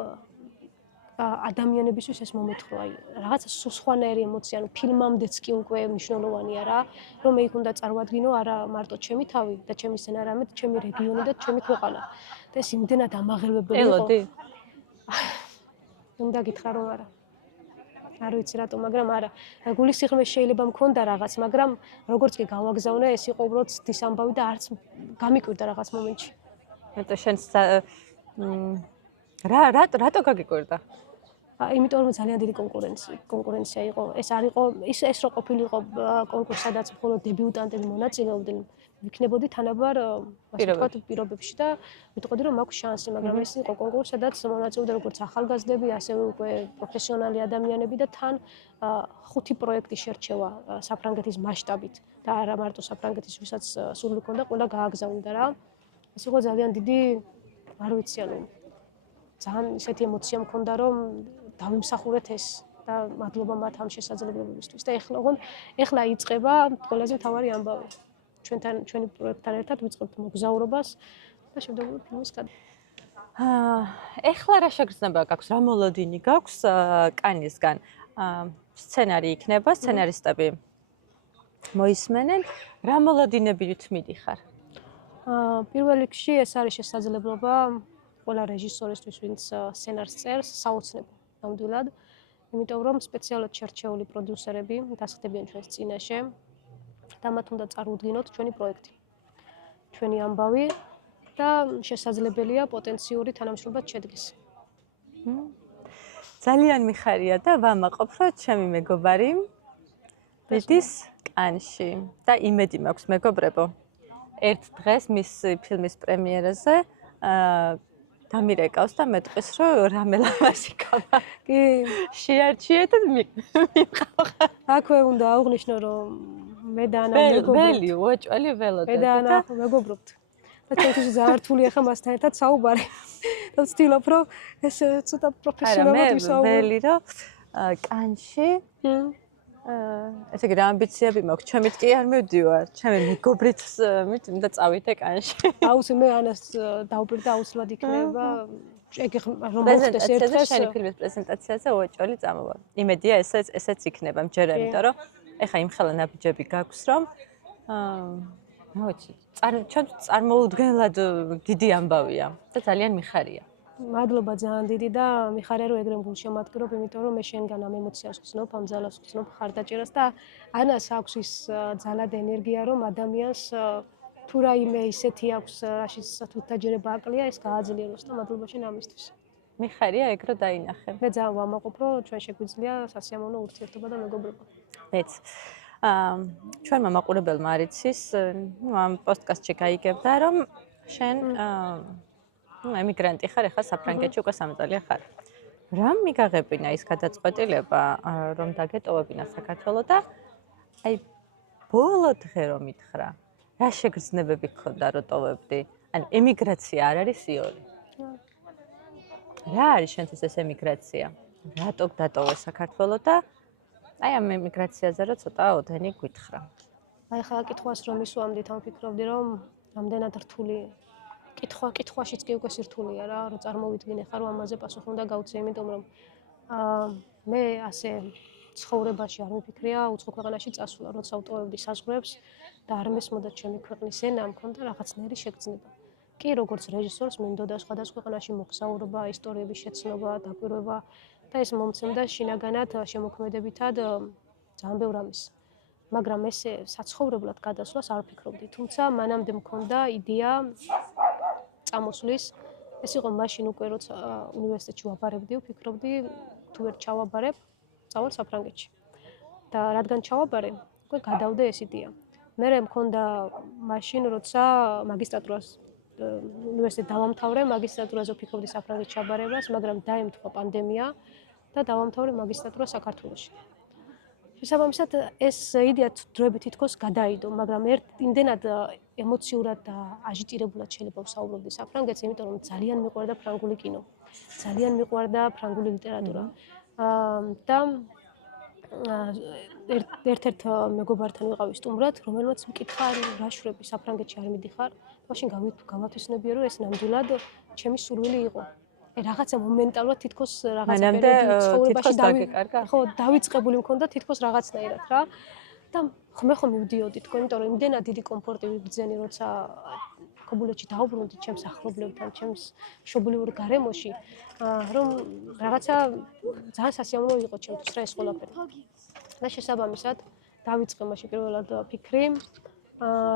ადამიანებისთვის ეს მომეთხოვა, აი რაღაცა სხვანაირი ემოცია, ანუ ფილმამდეც კი უკვე მნიშვნელოვანია რა, რომ მე იქ უნდა წარვადგინო არა მარტო ჩემი თავი და ჩემი სცენარი, არამედ ჩემი რეგიონი და ჩემი ქვეყანა. და ეს იმდენად ამაღელვებელი იყო. ელოდი. უნდა გითხრა რომ არა. არ ვიცი რატომ, მაგრამ არა. გულისიღრმე შეიძლება მქონდა რაღაც, მაგრამ როგორც კი გავაგზავნე, ეს იყო უბრალოდ ცდის ამბავი და არც გამიკვირდა რაღაც მომენტში. მეტყვი შენ რატო გაგიკვირდა? იმიტომ რომ ძალიან დიდი კონკურენცია იყო. ეს არ იყო ეს რო ყოფილიყო კონკურსი, სადაც მხოლოდ დებიუტანტები მონაწილეობდნენ, ვიქნებოდი თანაბარ ასე ვთქვათ პირობებში და ვიტყოდი რომ მაქვს შანსი, მაგრამ ეს იყო კონკურსი, სადაც მონაწილეობდნენ როგორც ახალგაზრდები, ასევე უკვე პროფესიონალი ადამიანები და თან 5 პროექტი შერჩევა საფრანგეთის მასშტაბით და არა მარტო საფრანგეთის, ვისაც სურვილი ჰქონდა, ყველა გააგზავნიდა რა. ეს იყო ძალიან დიდი, არ ვიცი, ანუ ძალიან ისეთი ემოცია მქონდა რომ დავიმსახურეთ ეს და მადლობა მათ ამ შესაძლებლობებისთვის და ეხლა იწყება ყველაზე მთავარი ამბავი. ჩვენი პროექტთან ერთად ვიწყებთ მოგზაურობას და შემდგომად ფილმის ეხლა რა შეგრძნება გაქვს, რა მოლოდინი გაქვს კანისგან? სცენარი იქნება, სცენარისტები მოისმენენ, რა მოლოდინებით მიდიხარ? პირველ რიგში ეს არის შესაძლებლობა ყველა რეჟისორისთვის, ვინც სცენარს წერს, საოცნებო ნამდვილად, იმიტომ რომ სპეციალურად შერჩეული პროდიუსერები დასხდებიან ჩვენს წინაშე და მათ უნდა წარმოუდგინოთ ჩვენი პროექტი, ჩვენი ამბავი და შესაძლებელია პოტენციური თანამშრომლობაც შედგეს. ძალიან მიხარია და ვამაყობ, რომ ჩემი მეგობარი მიდის კანში და იმედი მაქვს მეგობრებო. ერთ დღეს მის ფილმის პრემიერაზე დამირეკავს და მეტყვის, რომ რამე ლამაზი კამა. კი, შეარჩიეთ და მიყავ. აქვე უნდა აღვნიშნო, რომ მე და ანა ველი, უაჭველი ველოდები. მე და ანა მეგობრობთ. და ჩვენთვის ძალიან რთული ახლა მასთან ერთად საუბარი. და ვცდილობ, რომ ეს ცოტა პროფესიონალურად ვისაუბრო. არა, მე ველი, რომ კანში ესე იგი რა ამბიციები მაქვს, ჩემით კი არ მივდივარ, ჩემი მეგობრით მინდა წავიდე კანში. აუცილებლად მე ანას დავუპირდა აუცილებლად იქნება ეგ რომ მოხდეს ერთ დღეს შენი ფილმის პრეზენტაციაზე უაჭველი წამოვა. იმედია ესეც იქნება მჯერა, იმიტომ რომ ეხა იმხელა ნაბიჯები გაქვს, რომ რა ვიცი, ჩვენთვის წარმოუდგენლად დიდი ამბავია და ძალიან მიხარია. მადლობა ძალიან დიდი და მიხარია რომ ეგრე გულშემატკივრობ, იმიტომ რომ მე შენგან ამ ემოციას ვხსნობ, ამ ძალას ვხსნობ, ხარდაჭერას და ანას აქვს ის ძალა და ენერგია, რომ ადამიანს თუ რაიმე ისეთი აქვს, რაშიც თვითდაჯერება აკლია, ეს გააძლიეროს და მადლობა შენ ამისთვის. მიხარია ეგ რო დაინახე. მე ძალიან ვამაყობ, რომ ჩვენ შეგვიძლია სასიამოვნო ურთიერთობა და მეგობრობა. მეც. ჩვენმა მაყურებელმა არ იცის, ამ პოდკასტში გაიგებდა, რომ შენ ემიგრანტი ხარ, ახლა საფრანგეთში უკვე 3 წელი ხარ. რა მიგაღებინა ის გადაწყვეტილება, რომ დაგეტოვებინა საქართველო და აი ბოლო დღე რომ მითხრა, რა შეგრძნებები გქონდა რომ ტოვებდი? ანუ ემიგრაცია არ არის იოლი. რა არის შენთვის ეს ემიგრაცია? რატო დატოვე საქართველო და აი ამ ემიგრაციაზე რა ცოტა ოდენი გითხრა. აი ხა კითხვას რომ ისვამდით, ამ ფიქრობდი რომ რამდენად რთული კითხვაშიც კი უკვე სირთულეა რა, რომ წარმოვიდგინე ხარ, რომ ამაზე პასუხი უნდა გავცე, იმიტომ რომ მე ასე ცხოვრებაში არ მიფიქრია უცხო ქვეყანაში წასვლა, როცა ვტოვებდი საზღვრებს და არ მესმოდა ჩემი ქვეყნის ენა, მქონდა რაღაცნაირი შეგრძნება. კი, როგორც რეჟისორს მინდოდა სხვადასხვა ქვეყანაში მოგზაურობა, ისტორიების შეცნობა, დაკვირვება და ეს მომცემდა შინაგანად შემოქმედებითად ძალიან ბევრ ამის. მაგრამ ესე საცხოვრებლად გადასვლას არ ვფიქრობდი, თუმცა მანამდე მქონდა იდეა წამოსვლის. ეს იყო მაშინ უკვე როცა უნივერსიტეტში ვაბარებდი, ვფიქრობდი თუ ვერ ჩავაბარებ, წავალ საფრანგეთში. და რადგან ჩავაბარე, უკვე გადავდე ეს იდეა. მერე მქონდა მაშინ როცა მაგისტრატურას უნივერსიტეტი დავამთავრე, მაგისტრატურაზე ვფიქრობდი საფრანგეთში ჩაბარებას, მაგრამ დაემთხვა პანდემია და დავამთავრე მაგისტრატურა საქართველოში. შესაბამისად ეს იდეა დროებით თითქოს გადაიდო, მაგრამ იმდენად ემოციურად და აჟიტირებულად შეიძლება ვსაუბრობდი საფრანგეთს, იმიტომ რომ ძალიან მიყვარდა ფრანგული კინო, ძალიან მიყვარდა ფრანგული ლიტერატურა. და ერთ-ერთ მეგობართან ვიყავი სტუმრად, რომელმაც მკითხა, რა შვრები საფრანგეთში არ მიდიხარ? მაშინ გავათვისნებია, რომ ეს ნამდვილად ჩემი სურვილი იყო. რაღაცა მომენტალურად თითქოს რაღაცა ცხოვრებაში ხო დავიწყებული მქონდა თითქოს რაღაცნაირად რა და ხმეხო მივდიოდი თქო, იმიტომ რომ იმდენად დიდი კომფორტი ვიბრძენი, როცა ქობულეთში დავუბრუნდი ჩემს ახლობლებთან, ჩემს მშობლიურ გარემოში, რომ რაღაცა ძალიან სასიამოვნო იყო ჩემთვის რა ეს ყველაფერი. და შესაბამისად დავიწყე მაშინ პირველად ფიქრი,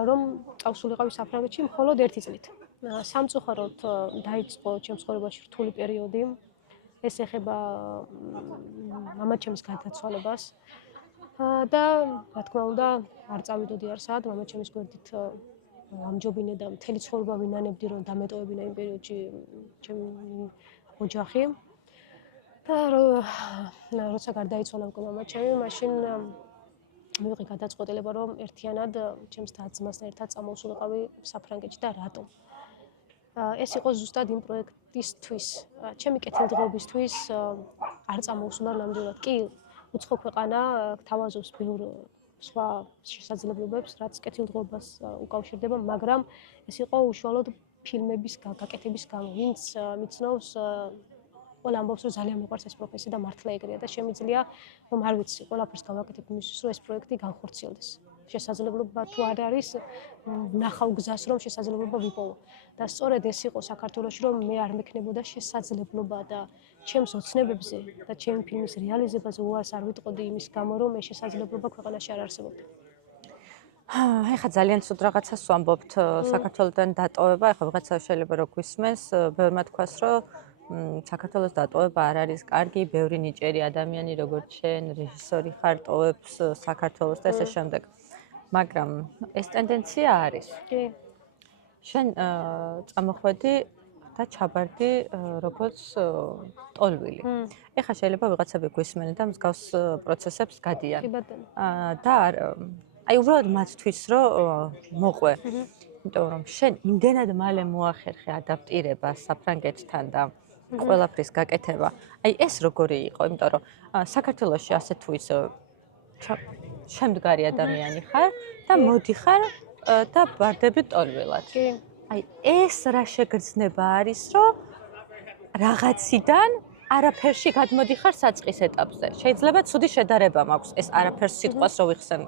რომ წავსულიყავი საფრანგეთში მხოლოდ 1 წლით. სამწუხაროდ დაიწყო ჩემს ცხოვრებაში რთული პერიოდი. ეს ეხება მამაჩემის გარდაცვალებას. და რა თქმა უნდა, არ წავიდოდი არსად, მამაჩემის გვერდით ამჯობინე და მთელი ცხოვრება ვინანებდი, რომ დამეტოვებინა იმ პერიოდში ჩემი ოჯახი. და როცა გარდაიცვალა უკვე მამაჩემი, მაშინ მივიღე გადაწყვეტილება, რომ ერთიანად ჩემს და-ძმასთან ერთად წამოვსულიყავი საფრანგეთში და რატომ? ეს იყო ზუსტად იმ პროექტისთვის, ჩემი კეთილდღეობისთვის არ წამოვსულა ნამდვილად. კი, უცხო ქვეყანა გთავაზობს ბევრ სხვა შესაძლებლობებს, რაც კეთილდღეობას უკავშირდება, მაგრამ ეს იყო უშუალოდ ფილმების გაკეთების გამო. ვინც მიცნობს ყველა ამბობს, რომ ძალიან მიყვარს ეს პროფესია და მართლა ეგრეა და შემიძლია, რომ არ ვიცი, ყველაფერს გავაკეთებ იმისთვის, რომ ეს პროექტი განხორციელდეს. შესაძლებლობა თუ არ არის, ვნახავ გზას, რომ შესაძლებლობა ვიპოვო. და სწორედ ეს იყო საქართველოში, რომ მე არ მექნებოდა შესაძლებლობა და ჩემს ოცნებებზე და ჩემი ფილმის რეალიზებაზე უარს არ ვიტყოდი იმის გამო, რომ ეს შესაძლებლობა ქვეყანაში არ არსებობდა. ეხლა ძალიან ცუდ რაღაცას ვამბობთ საქართველოსთან დატოვება, ეხლა ვიღაცა შეიძლება რომ გვისმენს, ბევრმა თქვას, რომ საქართველოს დატოვება არ არის კარგი, ბევრი ნიჭიერი ადამიანი როგორც შენ, რეჟისორი ხარ, ტოვებს საქართველოს და ესე შემდეგ. მაგრამ ეს ტენდენცია არის. კი. შენ წამოხვედი და ჩაბარდი როგორც ტოლვილი. ეხლა შეიძლება ვიღაცები გვისმენენ და მსგავს პროცესებს გადიან. კი ბატონო. და აი უბრალოდ მათთვის რომ მოყვე. იმიტომ რომ შენ იმდენად მალე მოახერხე ადაპტირება საფრანგეთთან და ყველაფრის გაკეთება. აი ეს როგორი იყო? იმიტომ რომ საქართველოში ასე თუ ისე შემდგარი ადამიანი ხარ და მოდიხარ და ბარდები ტოლვილად. კი. აი ეს რა შეგრძნება არის, რომ რაღაციდან არაფერში გადმოდიხარ საწყის ეტაპზე. შეიძლება ცუდი შედარება მაქვს ეს არაფერს სიტყვას რო ვიხსენ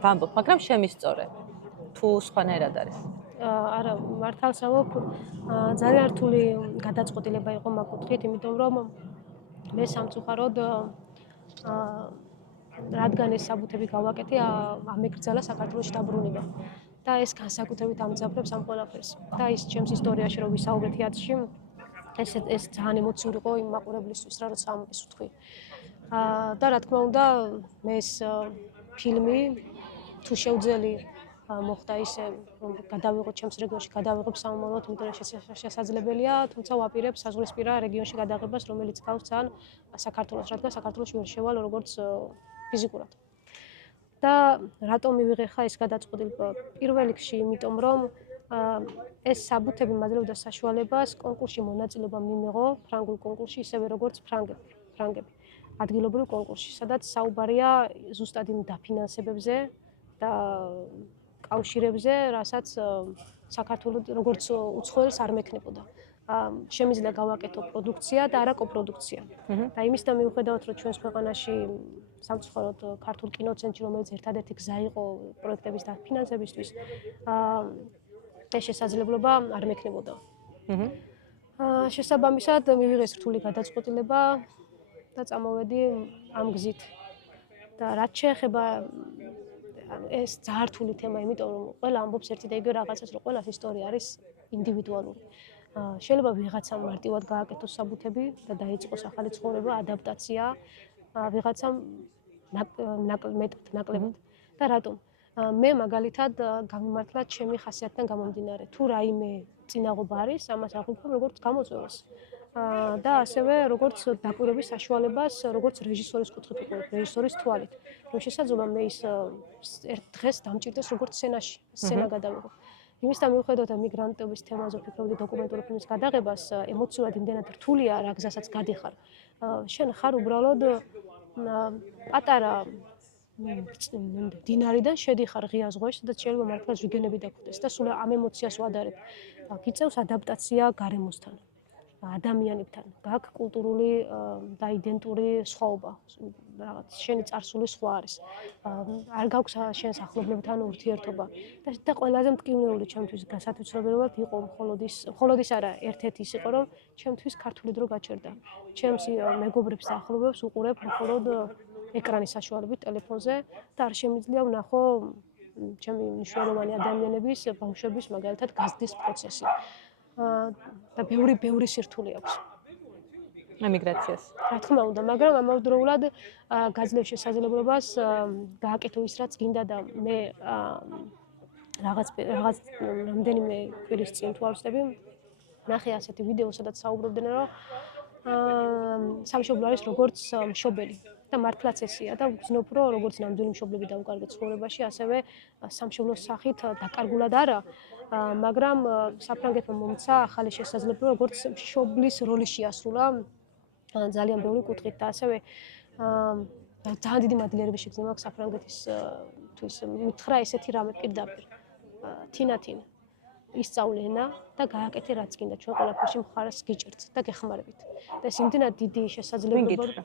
ვამბობ, მაგრამ შემისწორე. თუ სხვანაირად არის. არა, მართალს ამბობ, ძალიან რთული გადაწყვეტილება იყო მაგ კუთხით, იმიტომ რომ მე სამწუხაროდ რადგან ეს საბუთები გავაკეთე, ამეკრძალა საქართველოში დაბრუნება. და ეს განსაკუთრებით ამძაფრებს ამ ყველაფერს. და ის ჩემს ისტორიაში რო ვისაუბრე თეატრში, ეს ძალიან ემოციური იყო იმ მაყურებლისთვის, როცა ამას ვთქვი. და რა თქმა უნდა, მე ეს ფილმი თუ შევძელი მოხდა ისე, რომ გადავიღო ჩემს რეგიონში, გადავიღებ სამომავლოდ, იმიტომ რომ შესაძლებელია, თუმცა ვაპირებ საზღვრისპირა რეგიონში გადაღებას, რომელიც გავს ძალიან საქართველოს, რადგან საქართველოში ვერ შევალ როგორც ფიზიკურად. და რატომ მივიღე ხა ეს გადაწყვეტილება? პირველ რიგში, იმიტომ რომ ეს საბუთები მაძლევდა საშუალებას კონკურსში მონაწილეობა მიმეღო, ფრანგულ კონკურსში, ისევე როგორც ფრანგები. ადგილობრივ კონკურსში, სადაც საუბარია ზუსტად იმ დაფინანსებებზე და კავშირებზე, რასაც საქართველოს როგორც უცხოელს არ მექნებოდა. შემიძლია გავაკეთო პროდუქცია და არა კოპროდუქცია. და იმისთან მიუხედავად, რომ ჩვენს ქვეყანაში სამწუხაროდ ქართულ კინოცენტრში, რომელიც ერთადერთი გზა იყო პროექტების დაფინანსებისთვის, ეს შესაძლებლობა არ მექნებოდა. შესაბამისად, მივიღე ეს რთული გადაწყვეტილება და წამოვედი ამ გზით. და რაც შეეხება ეს ძალიან რთული თემა, იმიტომ რომ ყველა ამბობს ერთი და იგივე რაღაცას, რომ ყველას ისტორია არის ინდივიდუალური. შეიძლება ვიღაცამ მარტივად გააკეთოს საბუთები და დაიწყოს ახალი ცხოვრება, ადაპტაცია, ვიღაცამ ნაკლებად. და რატომ? მე მაგალითად გამიმართლა ჩემი ხასიათიდან გამომდინარე. თუ რაიმე წინაღობა არის, ამას აღვიქვამ როგორც გამოწვევას. და ასევე როგორც დაკვირვების საშუალებას, როგორც რეჟისორის კუთხით ვიყურებ, რეჟისორის თვალით. რომ შესაძლოა მე ის ერთ დღეს დამჭირდეს როგორც სცენა გადავიღო. იმისთან მიუხედავად მიგრანტების თემაზე ვფიქრობდი დოკუმენტური ფილმის გადაღებას, ემოციურად იმდენად რთულია რა გზასაც გადიხარ. შენ ხარ უბრალოდ პატარა დინარიდან შედიხარ ღია ზღვაში და შეიძლება მართლა ზვიგენები დაგხვდეს და სულ ამ ემოციას ვადარებ. გიწევს ადაპტაცია გარემოსთან, ადამიანებთან, გაქვს კულტურული და იდენტური სხვაობა, რაღაც შენი წარსული სხვა არის. არ გაქვს შენს ახლობლებთან ურთიერთობა და ყველაზე მტკივნეული ჩემთვის გასათვისრებელად იყო მხოლოდ ის არა, ერთ-ერთი ის იყო, რომ ჩემთვის ქართული დრო გაჩერდა. ჩემს მეგობრებს და ახლობლებს უყურებ მხოლოდ ეკრანის საშუალებით ტელეფონზე და არ შემიძლია ვნახო ჩემი მნიშვნელოვანი ადამიანების, ბავშვების მაგალითად გაზრდის პროცესი. და ბევრი სირთულე აქვს. ემიგრაციას. რა თქმა უნდა, მაგრამ ამავდროულად გაძლევ შესაძლებლობას გააკეთო ის, რაც გინდა და მე რაღაც რამდენიმე კვირის წინ თუ არ ვცდები, ნახე ასეთი ვიდეო, სადაც საუბრობდნენ, რომ სამშობლო არის როგორც მშობელი. და მართლაც ესეა და ვგრძნობ, რომ როგორც ნამდვილი მშობლები დაუკარგეთ ცხოვრებაში, ასევე სამშობლოს სახით დაკარგულად არა, მაგრამ საფრანგეთმა მომცა ახალი შესაძლებლობა, როგორც მშობლის როლი შეასრულა ძალიან ბევრი კუთხით და ასევე ძალიან დიდი მადლიერების შეგრძნება მაქვს საფრანგეთისთვის მითხრა ესეთი რამე პირდაპირ თინათინ ისწავლე ენა და გააკეთე რაც გინდა ჩვენ ყველაფერში მხარს გიჭერთ და გეხმარებით და ეს იმდენად დიდი შესაძლებლობა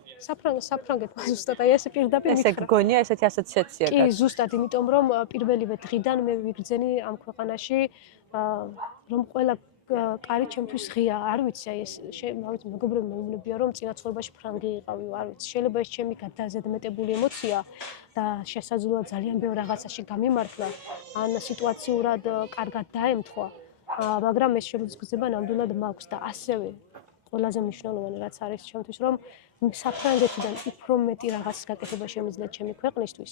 საფრანგეთმა ზუსტად აი ესე პირდაპირ ესე გგონია ესეთი ასოციაცია კი ზუსტად იმიტომ რომ პირველივე დღიდან მე ვიგრძენი ამ ქვეყანაში რომ ყველა კარი ჩემთვის ღია არ ვიცი აი ეს მეგობრები მეუბნებიან რომ წინა ცხოვრებაში ფრანგი იყავი არ ვიცი შეიძლება ეს ჩემი გადაზედმეტებული ემოცია და შესაძლოა ძალიან ბევრ რაღაცაში გამიმართლა ან სიტუაციურად კარგად დაემთხვა მაგრამ ეს შეგვიძლია ნამდვილად მაქვს და ასევე ყველაზე მნიშვნელოვანი რაც არის ჩემთვის რომ საფრანგეთიდან უფრო მეტი რაღაცის გაკეთება შემიძლია ჩემი ქვეყნისთვის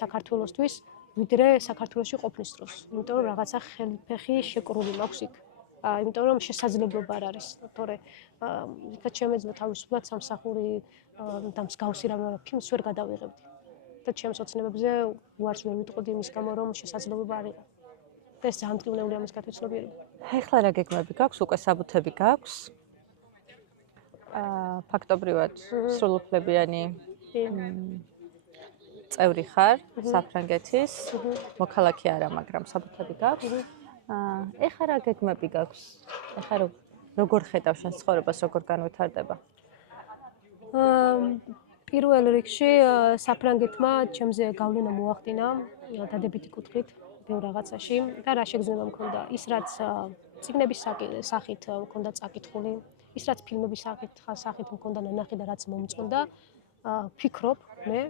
საქართველოსთვის ვიდრე საქართველოში ყოფნის დროს იმიტომ რომ რაღაცა ხელფეხი შეკრული მაქვს იქ იმიტომ რომ შესაძლებლობა არ არის თორე იქაც შემეძლო თავისუფლად სამსახური და მსგავსი რამე ფილმს ვერ გადავიღებდი და ჩემს ოცნებებზე უარს ვერ ვიტყოდი იმის გამო რომ შესაძლებლობა არ იყო და ეს ძალიან მტკივნეულია ამის გათვითცნობიერება ეხლა რა გეგმები გაქვს უკვე საბუთები გაქვს ფაქტობრივად სრულუფლებიანი წევრი ხარ საფრანგეთის მოქალაქე არა მაგრამ საბუთები გაქვს ეხლა რა გეგმები გაქვს? ეხლა როგორ ხედავ შენ ცხოვრებას, როგორ განვითარდება? პირველ რიგში საფრანგეთმა ჩემზე გავლენა მოახდინა დადებითი კუთხით ბევრ რაღაცაში და რა შეგრძნება მქონდა ის რაც წიგნების სახით მქონდა წაკითხული, ის რაც ფილმების სახით მქონდა ნანახი და რაც მომწონდა ფიქრობ მე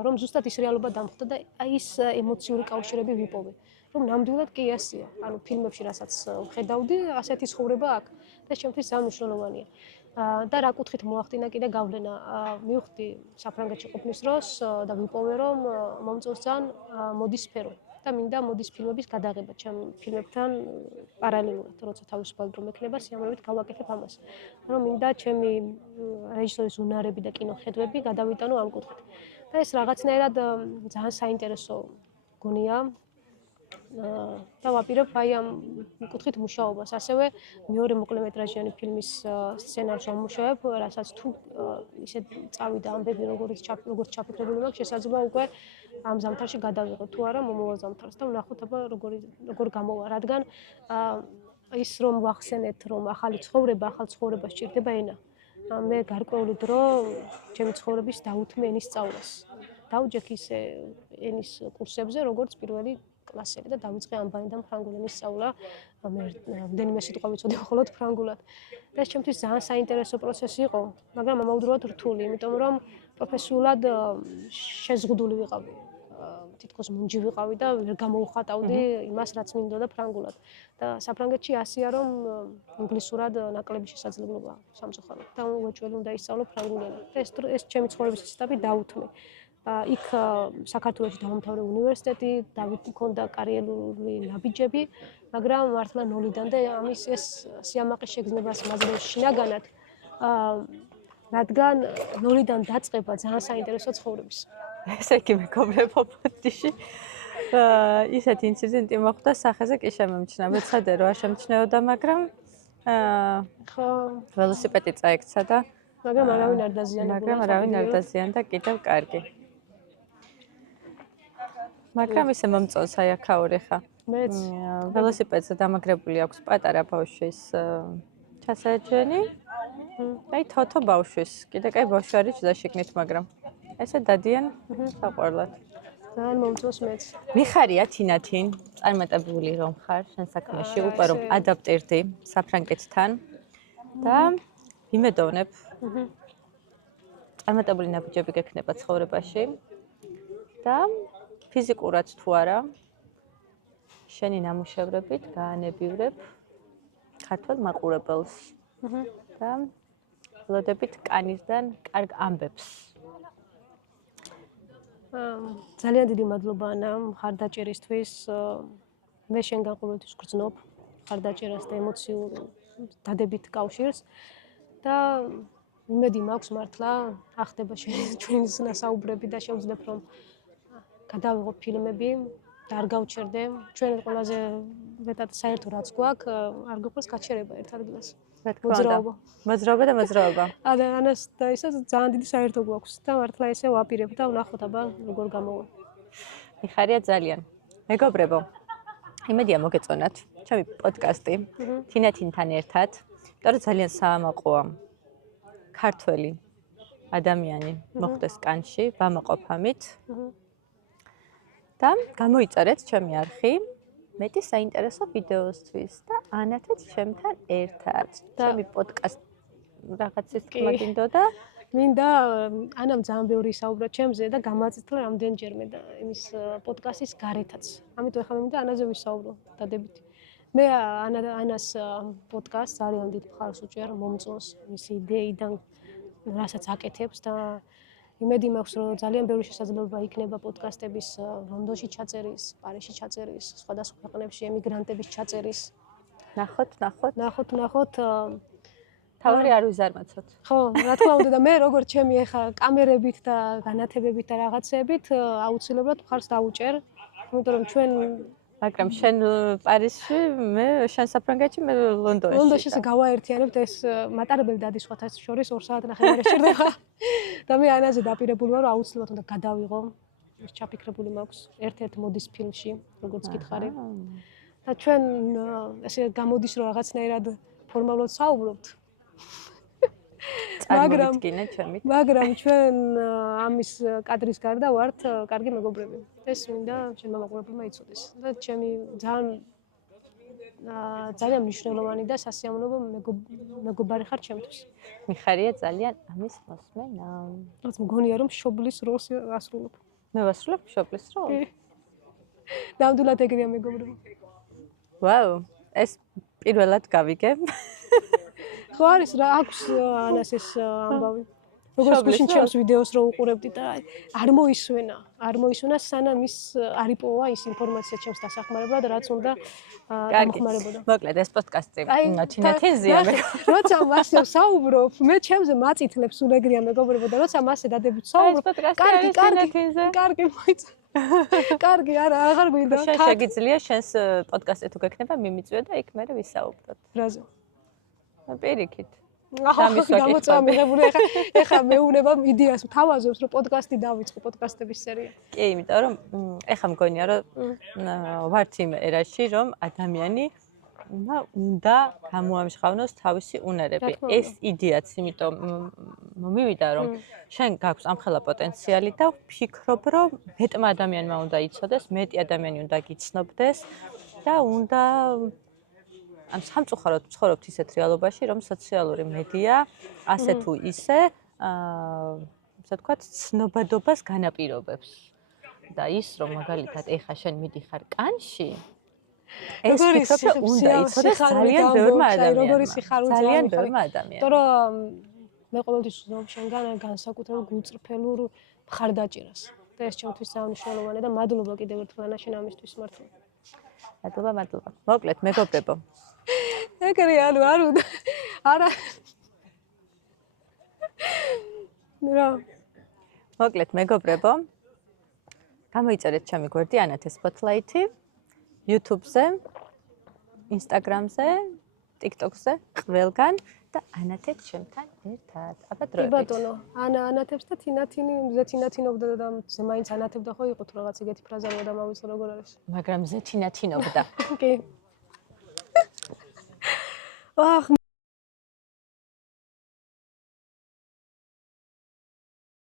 რომ ზუსტად ის რეალობა დამხვდა და აი ის ემოციური კავშირები ვიპოვე. რომ ნამდვილად კი ასია. ანუ ფილმებში რასაც ხედავდი, ასეთი ცხოვრება აქვს და ჩემთვის ძალიან მნიშვნელოვანია. და რა კუთხით მოახდინა კიდე გავლენა. მივხვდი საფრანგეთში ყოფნის დროს და ვიპოვე რომ მომწონს ძალიან მოდის სფერო და მინდა მოდის ფილმების გადაღება ჩემ ფილმებთან პარალელურად, როცა თავისუფალ დრო მექნება, სიამოვნებით გავაკეთებ ამას. რომ მინდა ჩემი რეჟისორის უნარები და კინოხედვები გადავიტანო ამ კუთხით. და ეს რაღაცნაირად ძალიან საინტერესო გონია. და ვაპირებ აი ამ კუთხით მუშაობას. ასევე მეორე მოკლემეტრაჟიანი ფილმის სცენარს ვამუშავებ, რასაც თუ ისე წავიდა ამბები როგორც ჩაფიქრებული მაქვს, შესაძლოა უკვე ამ ზამთარში გადავიღო თუ არა მომავალ ზამთარს და ვნახოთ აბა როგორ გამოვა, რადგან ის რომ ვახსენეთ, რომ ახალი ცხოვრება სჭირდება ენა. მე გარკვეული დრო ჩემი ცხოვრების დაუთმე ენის სწავლას. დავჯექ ისე ენის კურსებზე, როგორც პირველი კლასელი და დავიწყე ამბანიდან ფრანგულ ენის სწავლა. მე რამდენიმე სიტყვა ვიცოდი მხოლოდ ფრანგულად. და ეს ჩემთვის ძალიან საინტერესო პროცესი იყო, მაგრამ ამავდროულად რთული, იმიტომ რომ პროფესიულად შეზღუდული ვიყავი. თითქოს მუნჯი ვიყავი და ვერ გამოუხატავდი იმას, რაც მინდოდა ფრანგულად. და საფრანგეთში ასია, რომ ინგლისურად ნაკლები შესაძლებლობა სამწუხაროდ და უეჭველი უნდა ისწავლო ფრანგულ ენას. და ეს ჩემი ცხოვრების ეტაპი დაუთმე. იქ საქართველოში დავამთავრე უნივერსიტეტი, მქონდა კარიერული ნაბიჯები, მაგრამ მართლა ნოლიდან და ამის ეს სიამაყის შეგრძნებას მაძლევს შინაგანად, რადგან ნოლიდან დაწყება ძალიან საინტერესო ცხოვრების. ესე იგი მეგობრებო ფოტიში ისეთი ინციდენტი მოხდა სახეზე კი შემემჩნია. მეცადე რომ არ შემჩნეოდა, მაგრამ ხო, ველოსიპედი წაიქცა და მაგრამ არავინ არ დაზიანდა კიდევ კარგი. მაგრამ ისე მომწონს აი აქაური ხა. მეც ველოსიპედზე დამაგრებული აქვს პატარა ბავშვის ჩასაჯენი. აი თოთო ბავშვის. კიდე კაი ბავშვი არის შიგნით, მაგრამ ესე დადიან საყვარლად. ძალიან მომწონს მეც. მიხარია თინათინ, წარმატებული რომ ხარ შენ საქმეში, უკვე რომ ადაპტირდი საფრანგეთთან და ვიმედოვნებ წარმატებული ნაბიჯები გექნება ცხოვრებაში და ფიზიკურად თუ არა შენი ნამუშევრებით გაანებივრებ ქართულ მაყურებელს და ვლოდებით კანისგან კარგ ამბებს. ძალიან დიდი მადლობა ანა მხარდაჭერისთვის. მე შენგან ყოველთვის გრძნობ მხარდაჭერას და ემოციურ დადებით კავშირს და იმედი მაქვს მართლა ახდება ჩვენი საუბრები და შევძლებ რომ გადავიღო ფილმები და არ გავჩერდე. ჩვენ ყველაზე მეტად საერთო რაც გვაქვს, არ გიყვარს გაჩერება ერთ ადგილას. მოძრაობა და მოძრაობა. ანას და ისაც ძალიან დიდი საერთო გვაქვს და მართლა ესე ვაპირებ და ვნახოთ აბა როგორ გამოვა. მიხარია ძალიან. მეგობრებო, იმედია მოგეწონათ ჩემი პოდკასტი თინათინთან ერთად, იმიტომ რომ ძალიან საამაყოა ქართველი ადამიანი მოხდეს კანში, ვამაყობ ამით. და გამოიწერეთ ჩემი არხი მეტი საინტერესო ვიდეოსთვის და ანათეთ ჩემთან ერთად. ჩემი პოდკასტ რაღაცის თქმა გინდოდა. მინდა ანამ ძალიან ბევრი ისაუბრა ჩემზე და გამაწითლა რამდენჯერმე და იმის პოდკასტის გარეთაც. ამიტომ ახლა მინდა ანაზე ვისაუბრო დადებით. მე ანას პოდკასტს ძალიან დიდ მხარს უჭერ მომწონს მისი იდეიდან რასაც აკეთებს და იმედი მაქვს რომ ძალიან ბევრი შესაძლებლობა იქნება პოდკასტების ლონდონში ჩაწერის, პარიზში ჩაწერის, სხვადასხვა ქვეყნებში ემიგრანტების ჩაწერის. ნახოთ. თავი არ ვიზარმაცოთ. ხო, რა თქმა უნდა და მე როგორც ჩემი ახლა კამერებით და განათებებით და რაღაცებით აუცილებლად მხარს დავუჭერ, იმიტომ რომ ჩვენ მაგრამ შენ პარიზში, მე შენ საფრანგეთში, მე ლონდონში. ლონდონში გავაერთიანებთ ეს მატარებელი დადის სხვათა შორის 2 საათი ნახევარი არ შეჭრდება. და მე ანაზე დაპირებული ვარ, რომ აუცილებლად უნდა გადავიღო. ეს ჩაფიქრებული მაქვს ერთ-ერთ მოდის ფილმში, როგორც გითხარი. და ჩვენ ესე გამოდის რომ რაღაცნაირად ფორმალურად საუბრობთ. მაგრამ ჩვენ ამის კადრის გარდა ვართ კარგი მეგობრები. ეს მინდა ჩემმა მაყურებელმა იცოდეს. და ჩემი ძალიან მნიშვნელოვანი და სასიამოვნო მეგობარი ხარ ჩემთვის. მიხარია ძალიან ამის მოსმენა. რაც მგონია რომ მშობლის როლს ასრულებ. მე ვასრულებ მშობლის როლს? ნამდვილად ეგრეა მეგობრებო. ვაუ, ეს პირველად გავიგე. ხო არის რა აქვს ანას ეს ამბავი. როგორც გუშინ ჩემს ვიდეოს რო უყურებდი და არ მოისვენა სანამ ის არ იპოვა ის ინფორმაცია ჩემს დასახმარებლად რაც უნდა დამხმარებოდა. მოკლედ ეს პოდკასტი თინათინზეა მე. როცა მასე საუბრობ, მე ჩემზე მაწითლებს სულ ეგრეა მეგობრებო და როცა მასე დადებით საუბრობ, კარგი მოიცა. კარგი აღარ გვინდა. შენ შეგიძლია შენს პოდკასტი თუ გექნება მიმიწვიო და იქ მე ვისაუბროთ. რაზე? პირიქით. გამოწვა მიღებული ეხა მეუნება იდეას თავაზობს რომ პოდკასტი დავიწყო პოდკასტების სერია. კი, იმიტომ რომ ეხა მგონია რომ ვართ იმ ერაში რომ ადამიანი უნდა გამოამჟღავნოს თავისი უნარები. ეს იდეაც იმიტომ მომივიდა რომ შენ გაქვს ამხელა პოტენციალი და ვფიქრობ რომ მეტმა ადამიანმა უნდა იცოდეს, მეტი ადამიანი უნდა გიცნობდეს და უნდა ამ სამწუხაროდ ცხოვრობთ ისეთ რეალობაში, რომ სოციალური მედია ასე თუ ისე, ასე ვთქვათ, ცნობადობას განაპირობებს. და ის რომ მაგალითად ეხა შენ მიდიხარ კანში, ეს ფიქრობ რომ უნდა იცოდეს ძალიან ბევრმა ადამიანმა. ძალიან ბევრმა ადამიანმა. იმიტომ რომ მე ყოველთვის ვზნობ შენგან განსაკუთრებულ გულწრფელურ მხარდაჭერას. და ეს ჩემთვის ძალიან მნიშვნელოვანია და მადლობა კიდევ ერთხელ ანა შენ ამისთვის მართლა. მადლობა. მოკლედ მეგობრებო. ეგრე არ უნდა. არა. რა. მოკლედ მეგობრებო. გამოიწერეთ ჩემი გვერდი ანათეს სპოტლაითი YouTube-ზე, Instagram-ზე, TikTok-ზე, ყველგან და ანათეთ ჩემთან ერთად. აბა დროებით. ბატონო, ანათებს და თინათინობდა და მაინც ანათებდა ხო იყო თუ რაღაც ეგეთი ფრაზა რომ დამავიწყო როგორ არის. მაგრამ თინათინობდა. კი.